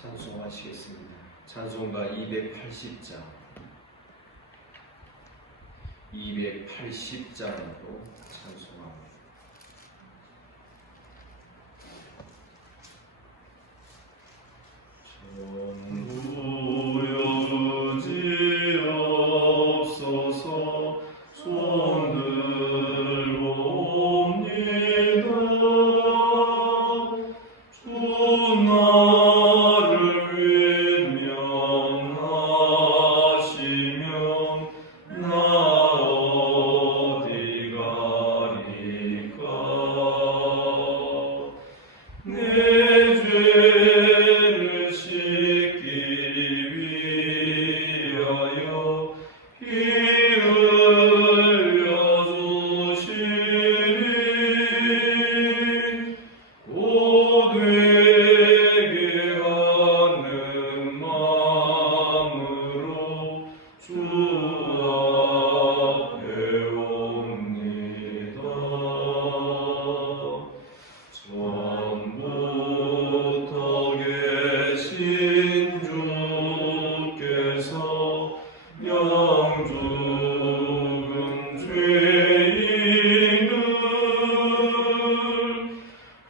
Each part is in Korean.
찬송하시겠습니다. 찬송가 280장 280장으로 찬송합니다. 전부여주시옵소서. 손 들고 옵니다. 주 나를 위명하시면 나 어디 가리까. 내 죄를 씻기 위하여 피 흘려주시니 고되게 하는 마음으로 주 앞에 옵니다. 처음부터 계신 주께서 영죽은 죄인을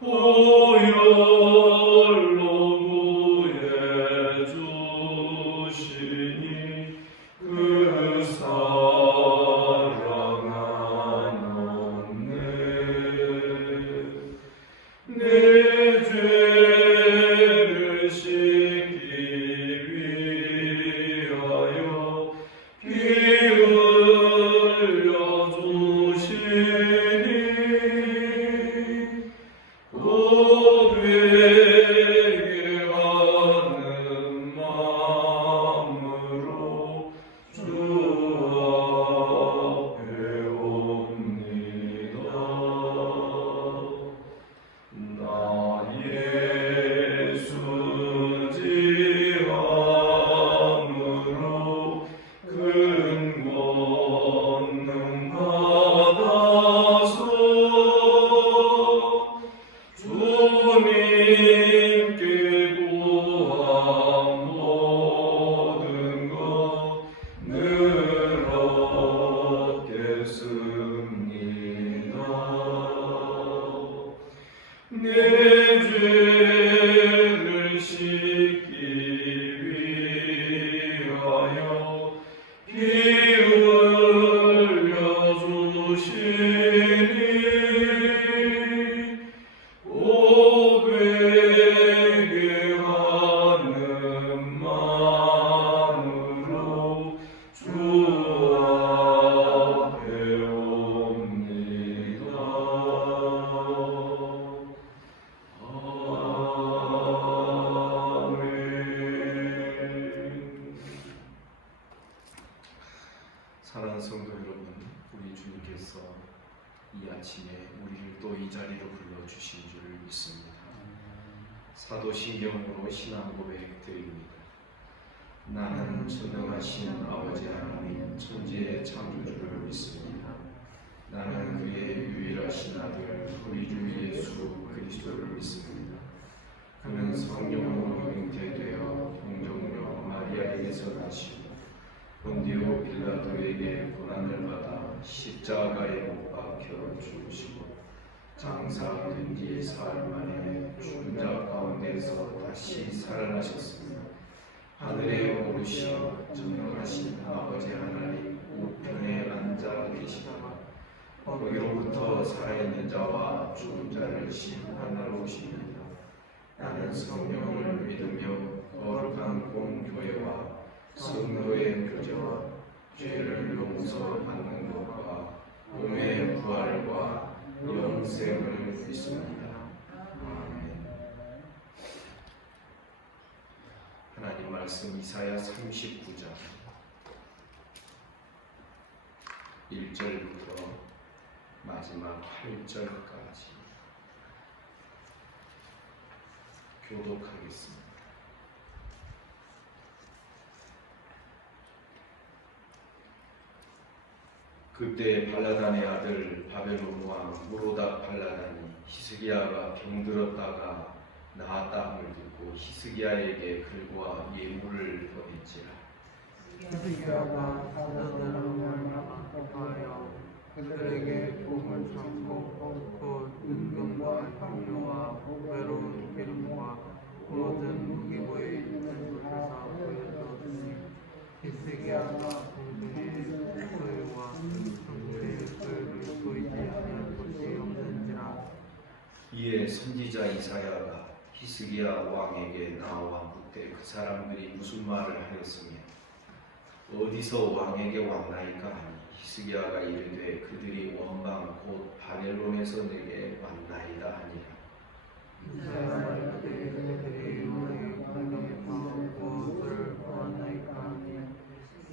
보혈로 구해주시니 그 사랑 한없네. 내 죄를 씻기 위하여 피 흘려주시니 고되게 하는 마음으로 주 앞에 옵니다. 나 예수 지함으로 큰 권능 받아서 주님께 구한 모든 것 늘 얻겠습니다. 내 죄를 씻기 위하여 피 흘려주시니 고되게 하는 마음으로 주 앞에 옵니다. 아멘. 사랑하는 성도 여러분, 우리 주님께서 이 아침에 우리를 또 이 자리로 불러주신 줄을 믿습니다. 사도신경으로 신앙 고백 드립니다. 나는 전능하신 아버지 하나님 천지의 창조주를 믿습니다. 나는 그의 유일하신 아들 우리 주 예수 그리스도를 믿습니다. 그는 성령으로 잉태되어 동정녀 마리아에게서 나시고 본디오 빌라도에게 고난을 받아 십자가에 못 박혀 죽으시고 장사된 지 사흘 만에 죽은 자 가운데서 다시 살아나셨습니다. 하늘에 오르시어 전능하신 아버지 하나님 우편에 앉아 계시다가 거기로부터 살아있는 자와 죽은 자를 심판하러 오십니다. 나는 성령을 믿으며 거룩한 공교회와 성도의 교제와 죄를 용서받는 것과 몸의 부활과 영생을 믿습니다. 아멘. 하나님 말씀 이사야 39장 1절부터 마지막 8절까지 교독하겠습니다. 그때 발라단의 아들 바벨론 왕 무로닥 발라단이 히스기야가 병들었다가 나았다 함을 듣고 히스기야에게 글과 예물을 보낸지라. 히스기야가 사자들을 말하여 그들에게 복을 참고 곧 은금과 향료와 보배로운 기름과 모든 무기고에 있는 것을 보여주었으니 히스기야가 공중의 소유와 천주의 소유를 보이지 아니한 것이 없는지라. 이에 선지자 이사야가 히스기야 왕에게 나와 묻되 그 사람들이 무슨 말을 하였으며 어디서 왕에게 왔나이까 하니 히스기야가 이르되 그들이 원방 곧 바벨론에서 내게 왔나이다 하니라. 이사야가 그들이 우리 공동에서 무엇을 보았나이까 하니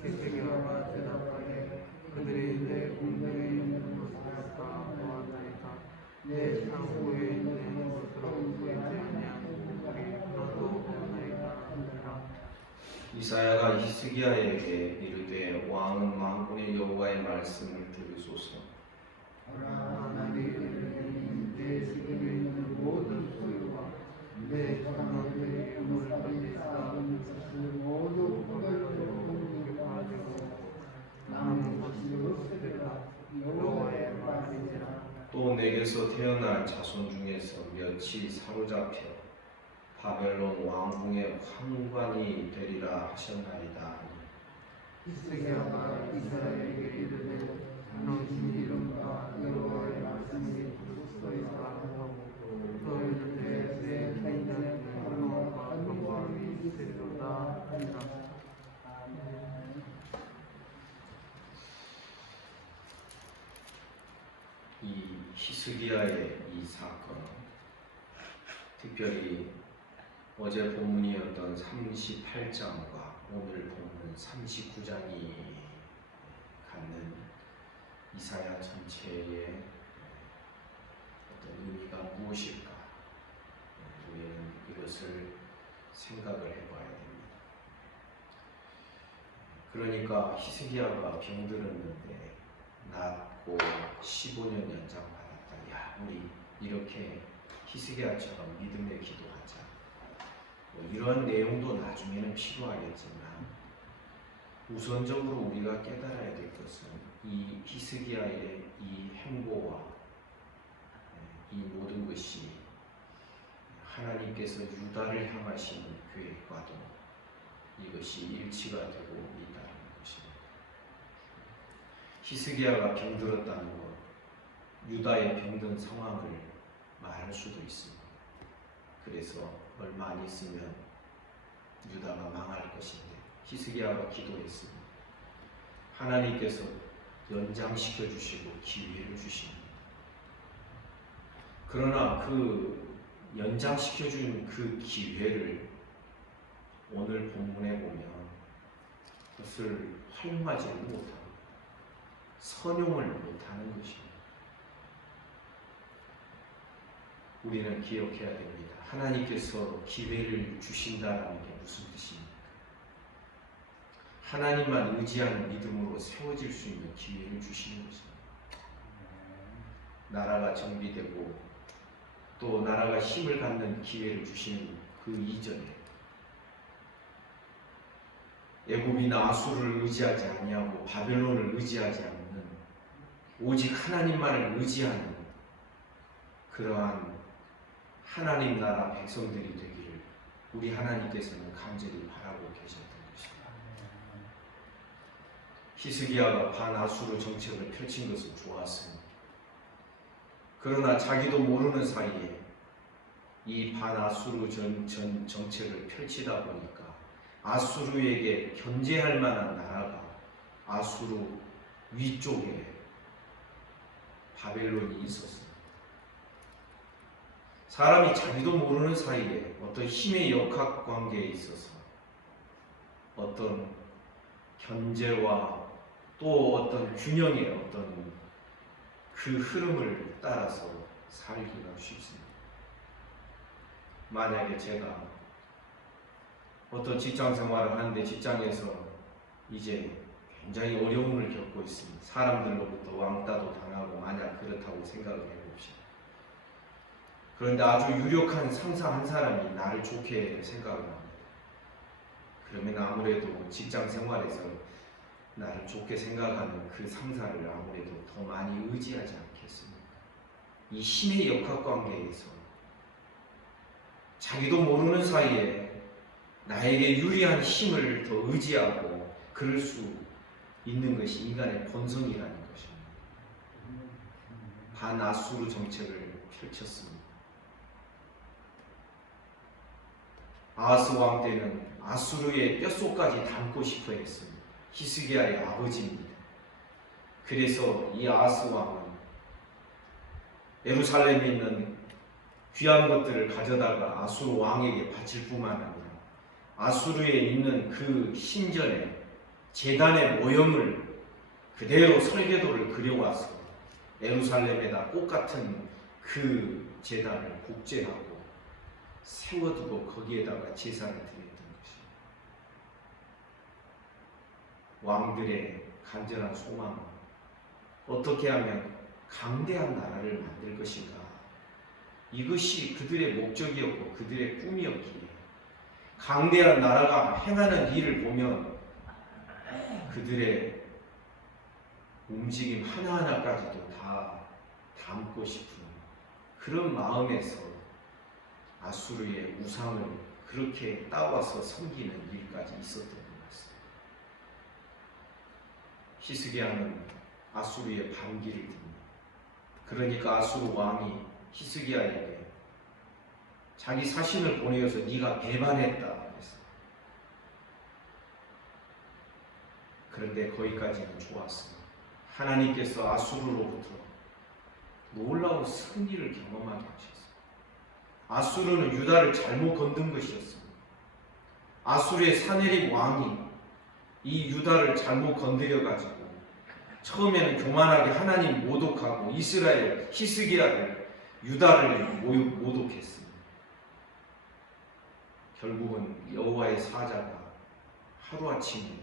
히스기야가 대답하되 그들이 내 공동에 있는 것을 다 보았나이다. 내 창고에 있는 것으로 보이지 아니한 우리 하나도 없나이다 하니라. 이사야가 히스기야에게 이르되 왕은 만군의 여호와의 말씀을 들으소서. 하나님이 내 집에 있는 모든 소유와 내 자녀들의 유물을 가지사 것을 모두 바벨론으로 옮겨가지고 남은 것이 없으리라. 여호와의 말이니라. 또 내게서 태어날 자손 중에서 몇이 사로잡혀 바벨론 왕궁의 환관이 되리라 하셨나이다. 히스기야가 이스라엘에게 이르되 당신 이름과 여호와의 말씀이 그리스도이다 하고 또 이르되 내 생전에 평화와 평강이 있으리로다 하니라. 이 히스기야의 이 사건, 특별히 어제 본문이었던 38장과 오늘 본문 39장이 갖는 이사야 전체의 어떤 의미가 무엇일까? 우리는 이것을 생각을 해봐야 됩니다. 그러니까 히스기야가 병들었는데 낫고 15년 연장받았다. 야, 우리 이렇게 히스기야처럼 믿음의 기도하자. 이런 내용도 나중에는 필요하겠지만 우선적으로 우리가 깨달아야 될 것은 이 히스기야의 이 행보와 이 모든 것이 하나님께서 유다를 향하시는 계획과도 이것이 일치가 되고 있다는 것입니다. 히스기야가 병들었다는 것, 유다의 병든 상황을 말할 수도 있습니다. 그래서 얼마 안 있으면 유다가 망할 것인데 히스기야가 기도했습니다. 하나님께서 연장시켜 주시고 기회를 주십니다. 그러나 그 연장시켜 준 그 기회를 오늘 본문에 보면 그것을 활용하지 못하고 선용을 못하는 것입니다. 우리는 기억해야 됩니다. 하나님께서 기회를 주신다는 게 무슨 뜻입니까? 하나님만 의지하는 믿음으로 세워질 수 있는 기회를 주시는 것입니다. 나라가 정비되고 또 나라가 힘을 갖는 기회를 주시는 그 이전에 애굽이나 아수르를 의지하지 아니하고 바벨론을 의지하지 않는 오직 하나님만을 의지하는 그러한 하나님 나라 백성들이 되기를 우리 하나님께서는 간절히 바라고 계셨던 것입니다. 히스기야가 반아수르 정책을 펼친 것은 좋았습니다. 그러나 자기도 모르는 사이에 이 반아수르 정책을 펼치다 보니까 아수르에게 견제할 만한 나라가 아수르 위쪽에 바벨론이 있었습니다. 사람이 자기도 모르는 사이에 어떤 힘의 역학관계에 있어서 어떤 견제와 또 어떤 균형의 어떤 그 흐름을 따라서 살기가 쉽습니다. 만약에 제가 어떤 직장 생활을 하는데 직장에서 이제 굉장히 어려움을 겪고 있습니다. 사람들로부터 왕따도 당하고 만약 그렇다고 생각을 해봅시다. 그런데 아주 유력한 상사 한 사람이 나를 좋게 생각을 합니다. 그러면 아무래도 직장 생활에서 나를 좋게 생각하는 그 상사를 아무래도 더 많이 의지하지 않겠습니까? 이 신의 역학관계에서 자기도 모르는 사이에 나에게 유리한 힘을 더 의지하고 그럴 수 있는 것이 인간의 본성이라는 것입니다. 반아수르 정책을 펼쳤습니다. 아하스 왕 때는 아수르의 뼛속까지 담고 싶어 했습니다. 히스기야의 아버지입니다. 그래서 이 아하스 왕은 예루살렘에 있는 귀한 것들을 가져다가 아수르 왕에게 바칠 뿐만 아니라 아수르에 있는 그 신전에 제단의 모형을 그대로 설계도를 그려와서 예루살렘에다 꽃같은 그 제단을 복제하고 세워두고 거기에다가 제사를 드렸던 것입니다. 왕들의 간절한 소망은 어떻게 하면 강대한 나라를 만들 것인가, 이것이 그들의 목적이었고 그들의 꿈이었기에 강대한 나라가 행하는 일을 보면 그들의 움직임 하나하나까지도 다 담고 싶은 그런 마음에서 아수르의 우상을 그렇게 따와서 섬기는 일까지 있었던 것 같습니다. 히스기야는 아수르의 반기를 듭니다. 그러니까 아수르 왕이 히스기야에게 자기 사신을 보내어서 네가 배반했다 그랬어요. 그런데 거기까지는 좋았습니다. 하나님께서 아수르로부터 놀라운 승리를 경험하게 하셨어요. 아수르는 유다를 잘못 건든 것이었습니다. 아수르의 사네립 왕이 이 유다를 잘못 건드려가지고 처음에는 교만하게 하나님 모독하고 이스라엘 히스기야를 유다를 모독했습니다. 결국은 여호와의 사자가 하루아침에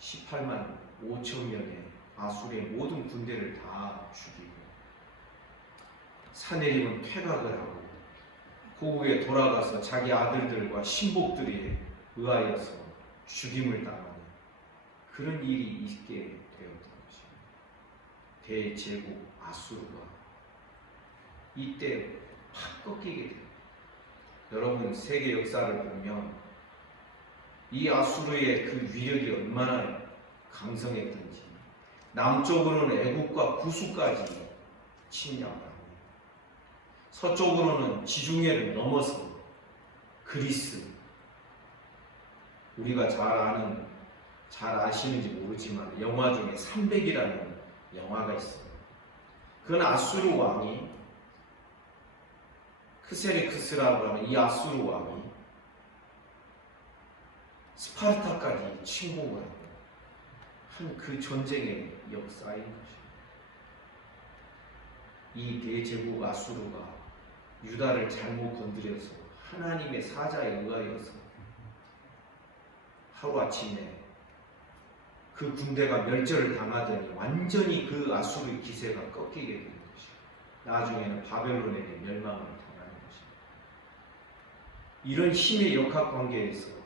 18만 5천 명의 아수르의 모든 군대를 다 죽이고 사네립은 퇴각을 하고 그 후에 돌아가서 자기 아들들과 신복들에 의하여서 죽임을 당하는 그런 일이 있게 되었던 것입니다. 대제국 아수르가 이때 확 꺾이게 됩니다. 여러분 세계 역사를 보면 이 아수르의 그 위력이 얼마나 강성했던지 남쪽으로는 애국과 구수까지 침략합니다. 서쪽으로는 지중해를 넘어서 그리스, 우리가 잘 아시는지 모르지만 영화 중에 300이라는 영화가 있어요. 그건 아수르 왕이 크세르크스라고 하는 이 아수르 왕이 스파르타까지 침공을 하고 한 그 전쟁의 역사인 것입니다. 이 대제국 아수르가 유다를 잘못 건드려서 하나님의 사자에 의하여서 하루아침에 그 군대가 멸절을 당하더니 완전히 그 아수르 기세가 꺾이게 되는 것이죠. 나중에는 바벨론에게 멸망을 당하는 것입니다. 이런 신의 역학관계에서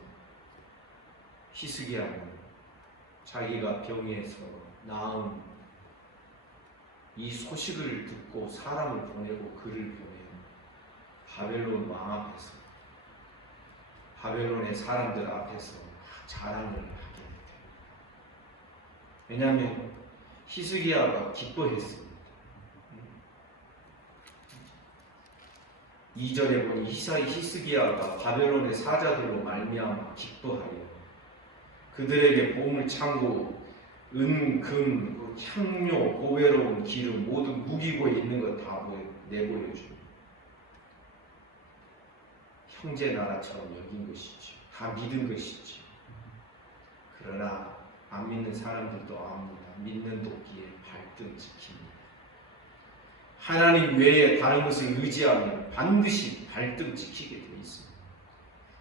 히스기야는 자기가 병에서 나은 이 소식을 듣고 사람을 보내고 그를 보내요. 바벨론 왕 앞에서, 바벨론의 사람들 앞에서 자랑을 하게 돼요. 왜냐하면 히스기야가 기뻐했습니다. 2절에 보니 히스기야가 바벨론의 사자들로 말미암아 기뻐하여 그들에게 보물 창고, 은, 금, 향료, 보배로운 기름, 모든 무기고에 있는 것 다 내보여줍니다. 형제 나라처럼 여긴 것이죠. 다 믿은 것이죠. 그러나 안 믿는 사람들도 압니다. 믿는 도끼에 발등 찍힙니다. 하나님 외에 다른 것을 의지하면 반드시 발등 찍히게 되어 있습니다.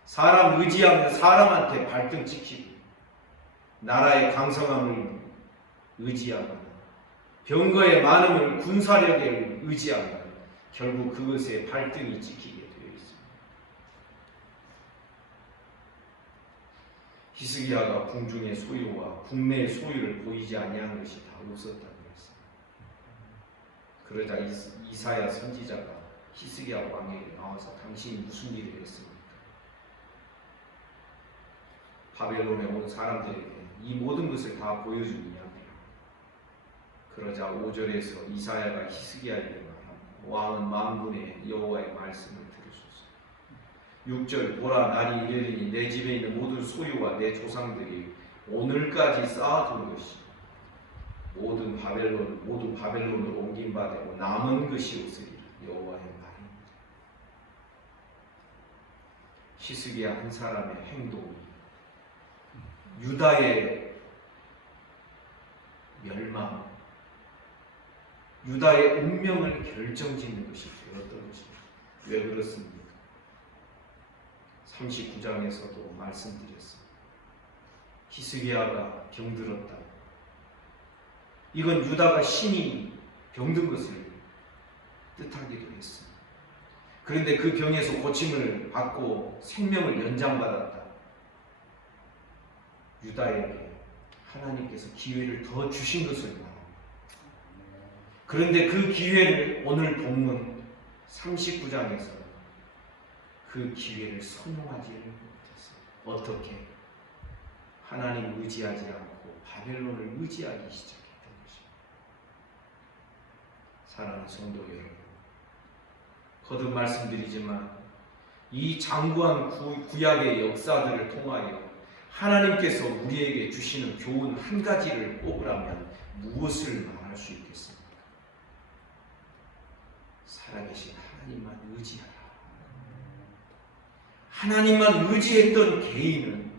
사람 의지하면 사람한테 발등 찍히고, 나라의 강성함을 의지하거나 병거의 많음을 군사력에 의지하거나 결국 그것에 발등이 찍히게 되어 있습니다. 히스기야가 궁중의 소유와 국내의 소유를 보이지 아니한 것이 다 없었다는 것입니다. 그러자 이사야 선지자가 히스기야 왕에게 나와서 당신이 무슨 일을 했습니까? 바벨론에 온 사람들에게 이 모든 것을 다 보여준 이야기예요. 그러자 5절에서 이사야가 히스기야에게 말합니다. 왕은 만군의 여호와의 말씀을 들으소서. 6절 보라 날이 이르리니 내 집에 있는 모든 소유와 내 조상들이 오늘까지 쌓아둔 것이 모두 바벨론으로 옮긴 바 되고 남은 것이 없으리라. 여호와의 말입니다. 히스기야 한 사람의 행동이 유다의 멸망, 유다의 운명을 결정짓는 것이 되었던 것입니다. 왜 그렇습니까? 39장에서도 말씀드렸습니다. 히스기야가 병들었다. 이건 유다가 신이 병든 것을 뜻하기도 했습니다. 그런데 그 병에서 고침을 받고 생명을 연장받았다. 유다에게 하나님께서 기회를 더 주신 것을 말합니다. 그런데 그 기회를 오늘 본문 39장에서 그 기회를 선용하지를 못했어요. 어떻게? 하나님 의지하지 않고 바벨론을 의지하기 시작했던 것입니다. 사랑하는 성도 여러분, 거듭 말씀드리지만 이 장구한 구약의 역사들을 통하여 하나님께서 우리에게 주시는 교훈 한 가지를 꼽으라면 무엇을 말할 수 있겠습니까? 살아계신 하나님만 의지하라. 하나님만 의지했던 개인은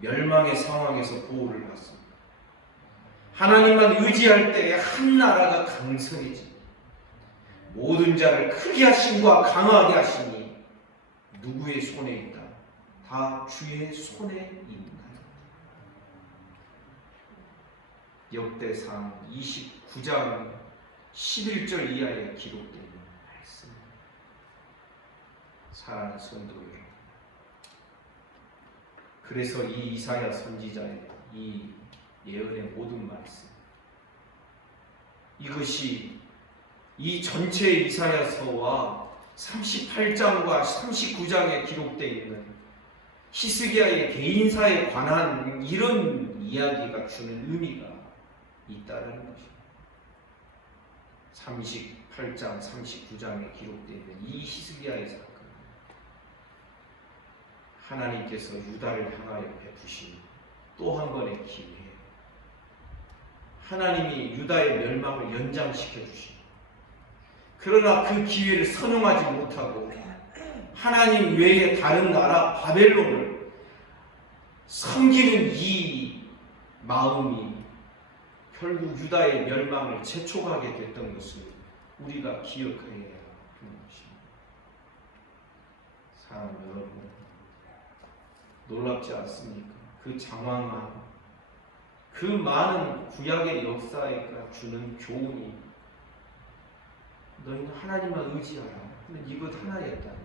멸망의 상황에서 보호를 받습니다. 하나님만 의지할 때에 한 나라가 강성해집니다. 모든 자를 크게 하심과 강하게 하시니 누구의 손에 있다? 다 주의 손에 있나이다. 역대상 29장 11절 이하에 기록되어 있는 말씀입니다. 사랑하는 성도 여러분, 그래서 이 이사야 선지자의 이 예언의 모든 말씀, 이것이 이 전체 이사야서와 38장과 39장에 기록되어 있는 히스기야의 개인사에 관한 이런 이야기가 주는 의미가 있다는 것입니다. 38장, 39장에 기록되어 있는 이 히스기야의 사건, 하나님께서 유다를 향하여 베푸신 또 한 번의 기회, 하나님이 유다의 멸망을 연장시켜 주신, 그러나 그 기회를 선용하지 못하고 하나님 외에 다른 나라 바벨론을 섬기는 이 마음이 결국 유다의 멸망을 재촉하게 됐던 것을 우리가 기억해야 하는 것입니다. 사랑하는 여러분, 놀랍지 않습니까? 그 장황한 그 많은 구약의 역사가 주는 교훈이 너희는 하나님만 의지하라 하는 이것 하나였다.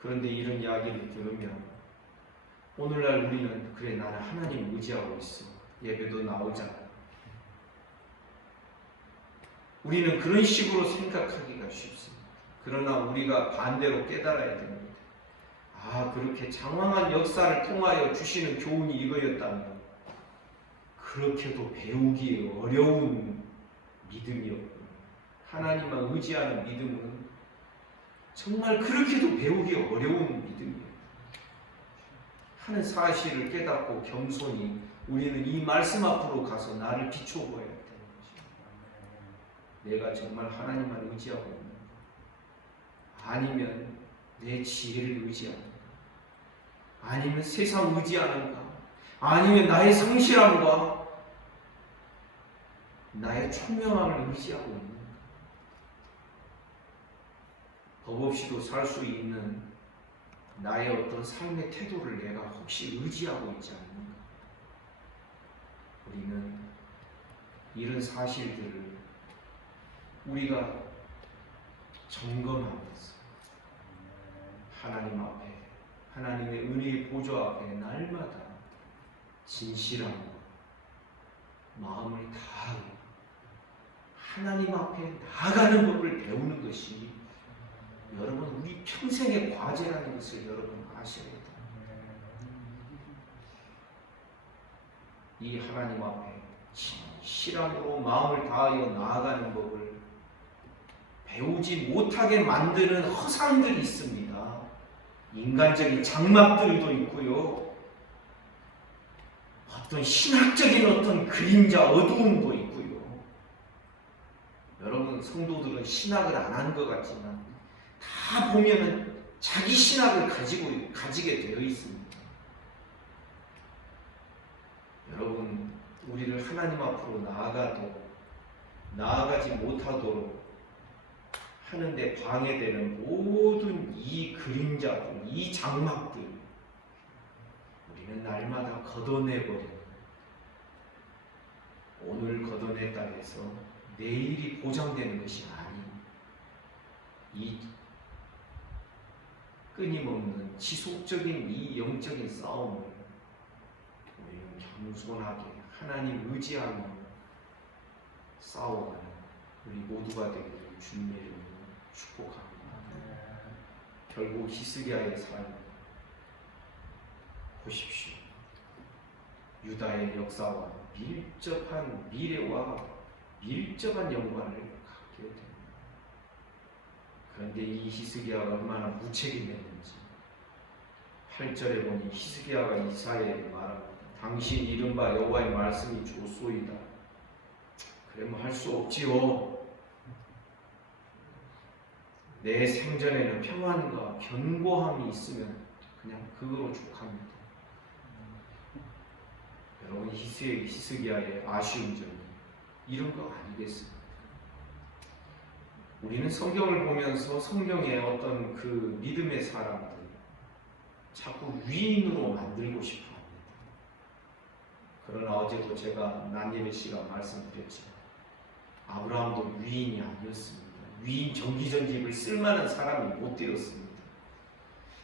그런데 이런 이야기를 들으면 오늘날 우리는 그래 나는 하나님 의지하고 있어, 예배도 나오잖아. 우리는 그런 식으로 생각하기가 쉽습니다. 그러나 우리가 반대로 깨달아야 됩니다. 아, 그렇게 장황한 역사를 통하여 주시는 교훈이 이거였다면 그렇게도 배우기 어려운 믿음이었고, 하나님만 의지하는 믿음은 정말 그렇게도 배우기 어려운 믿음이에요. 하는 사실을 깨닫고 겸손히 우리는 이 말씀 앞으로 가서 나를 비춰보아야 되는 것입니다. 내가 정말 하나님만 의지하고 있는가? 아니면 내 지혜를 의지하는가? 아니면 세상 의지하는가? 아니면 나의 성실함과 나의 총명함을 의지하고 있는가? 법 없이도 살 수 있는 나의 어떤 삶의 태도를 내가 혹시 의지하고 있지 않는가? 우리는 이런 사실들을 우리가 점검하면서 하나님 앞에, 하나님의 은혜의 보좌 앞에 날마다 진실하고 마음을 다하고 하나님 앞에 나아가는 법을 배우는 것이 여러분 우리 평생의 과제라는 것을 여러분 아셔야 돼요. 이 하나님 앞에 진실함으로 마음을 다하여 나아가는 법을 배우지 못하게 만드는 허상들이 있습니다. 인간적인 장막들도 있고요. 어떤 신학적인 어떤 그림자 어두움도 있고요. 여러분 성도들은 신학을 안 하는 것 같지만 다 보면은 자기 신학을 가지게 되어 있습니다. 여러분 우리를 하나님 앞으로 나아가지 못하도록 하는데 방해되는 모든 이 그림자들, 이 장막들 우리는 날마다 걷어내버리는, 오늘 걷어냈다 해서 내일이 보장되는 것이 아닌 이 끊임없는 지속적인 이 영적인 싸움을 우리는 겸손하게 하나님 의지하며 싸워가는 우리 모두가 되기를 주님의 이름으로 축복합니다. 결국 히스기야의 삶 보십시오. 유다의 역사와 밀접한 미래와 밀접한 연관을 갖게 됩니다. 그런데 이 히스기야가 얼마나 무책임했는지 8절에 보니 히스기야가 이사야에게 말합니다. 당신 이른바 여호와의 말씀이 좋소이다. 그러면 할 수 없지요. 내 생전에는 평안과 견고함이 있으면 그냥 그거로 족합니다. 여러분 히스기야의 아쉬운 점이 이런 거 아니겠습니까? 우리는 성경을 보면서 성경의 어떤 그 믿음의 사람들 자꾸 위인으로 만들고 싶어 합니다. 그러나 어제도 제가 난예배 씨가 말씀드렸지만 아브라함도 위인이 아니었습니다. 위인 전기전집을 쓸만한 사람이 못 되었습니다.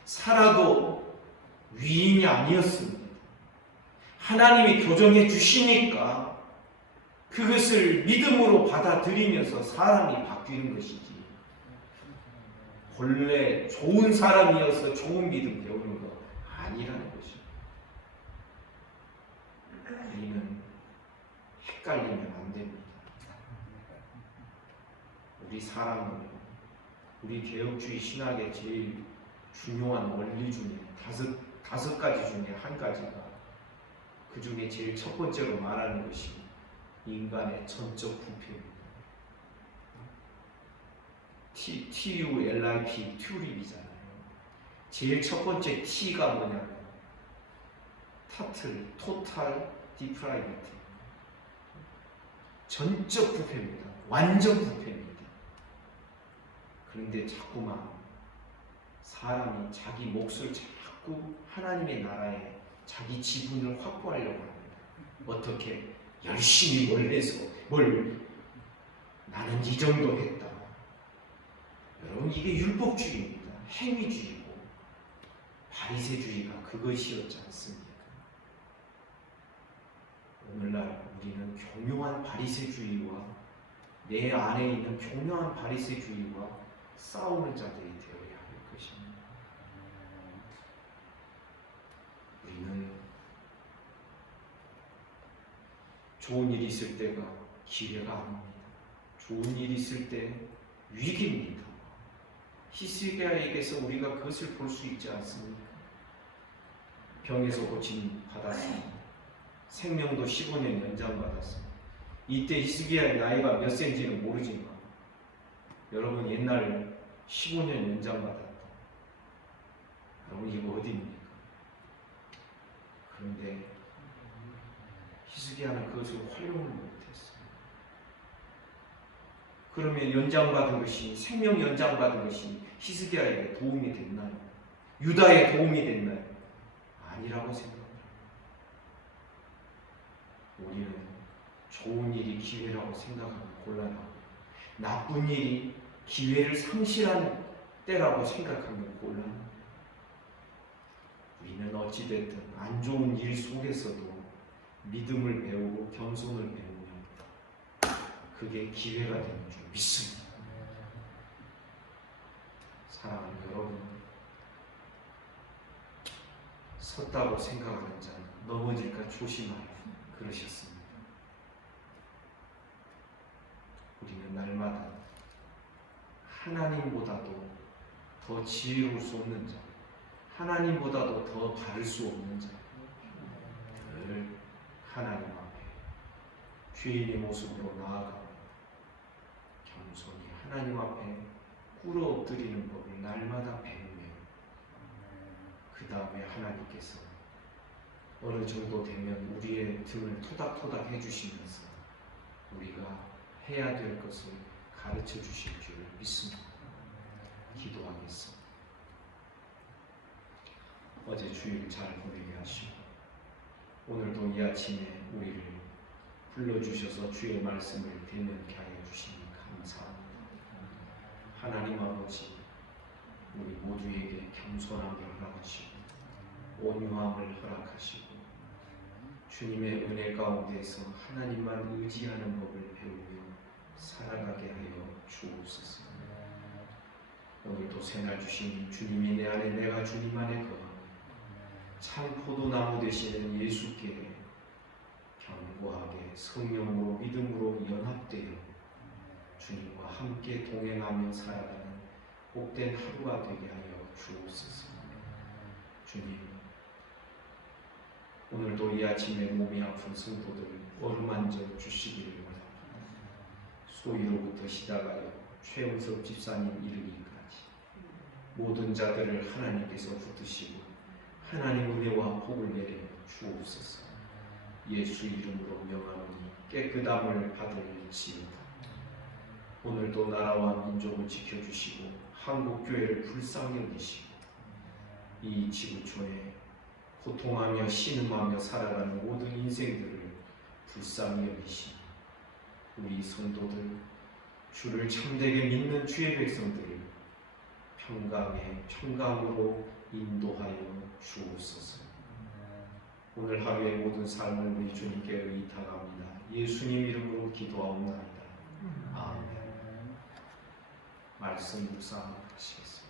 사라도 위인이 아니었습니다. 하나님이 교정해 주시니까 그것을 믿음으로 받아들이면서 사람이 바뀌는 것이지 본래 좋은 사람이어서 좋은 믿음 배우는 거 아니라는 것입니다. 우리는 헷갈리면 안 됩니다. 우리 사람은 우리 개혁주의 신학의 제일 중요한 원리 중에 다섯 가지 중에 한 가지가 그 중에 제일 첫 번째로 말하는 것이 인간의 전적 부패입니다. TULIP, 튜립이잖아요. 제일 첫 번째 T가 뭐냐면 토탈 디프라이비티. 전적 부패입니다. 완전 부패입니다. 그런데 자꾸만 사람이 자기 몫을 자꾸 하나님의 나라에 자기 지분을 확보하려고 합니다. 어떻게? 열심히 뭘 해서 나는 이 정도 했다. 여러분 이게 율법주의입니다. 행위주의고 바리새주의가 그것이었지 않습니까? 오늘날 우리는 교묘한 바리새주의와 내 안에 있는 교묘한 바리새주의와 싸우는 자들이 되어야 할 것입니다. 우리는 좋은 일이 있을 때가 기회가 아닙니다. 좋은 일이 있을 때 위기입니다. 히스기야에게서 우리가 그것을 볼 수 있지 않습니까? 병에서 고침 받았습니다. 생명도 15년 연장받았습니다. 이때 히스기야의 나이가 몇 센지는 모르지만 여러분 옛날 15년 연장받았다. 여러분 이거 어디입니까? 그런데 히스기야는 그것을 활용을 못했어요. 그러면 연장받은 것이 생명 연장받은 것이 히스기야에게 도움이 됐나요? 유다에 도움이 됐나요? 아니라고 생각합니다. 우리는 좋은 일이 기회라고 생각하면 곤란하고 나쁜 일이 기회를 상실하는 때라고 생각하면 곤란합니다. 우리는 어찌됐든 안 좋은 일 속에서도 믿음을 배우고 겸손을 배우면 그게 기회가 되는 줄 믿습니다. 사랑하는 여러분, 섰다고 생각하는 자는 넘어질까 조심하라 그러셨습니다. 우리는 날마다 하나님보다도 더 지혜로울 수 없는 자, 하나님보다도 더 바를 수 없는 자, 늘 하나님 앞에 죄인의 모습으로 나아가고 겸손히 하나님 앞에 꿇어 엎드리는 법을 날마다 배우며 그 다음에 하나님께서 어느 정도 되면 우리의 등을 토닥토닥 해주시면서 우리가 해야 될 것을 가르쳐 주실 줄 믿습니다. 기도하겠습니다. 어제 주일 잘 보내게 하시고 오늘도 이 아침에 우리를 불러주셔서 주의 말씀을 대면케 하여 주시니 감사합니다. 하나님 아버지, 우리 모두에게 겸손함을 허락하시고 온유함을 허락하시고 주님의 은혜 가운데서 하나님만 의지하는 법을 배우며 살아가게 하여 주옵소서. 오늘도 새날 주시니 주님이 내 안에 내가 주님 안에 거하고 참 포도나무 되시는 예수께 견고하게 성령으로 믿음으로 연합되어 주님과 함께 동행하며 살아가는 복된 하루가 되게 하여 주옵소서. 주님, 오늘도 이 아침에 몸이 아픈 성도들 어루만져 주시기를 바랍니다. 소위로부터 시작하여 최은섭 집사님 이르기까지 모든 자들을 하나님께서 붙드시고 하나님 은혜와 복을 내려 주옵소서. 예수 이름으로 명하노니 깨끗함을 받을지어다. 오늘도 나라와 민족을 지켜주시고 한국교회를 불쌍히 여기시고 이 지구촌에 고통하며 신음하며 살아가는 모든 인생들을 불쌍히 여기시고 우리 성도들 주를 참되게 믿는 주의 백성들을 평강으로 인도하여 주옵소서. 오늘 하루의 모든 삶을 우리 주님께 의탁합니다. 예수님 이름으로 기도하옵나이다. 아멘. 말씀 묵상하시겠습니다.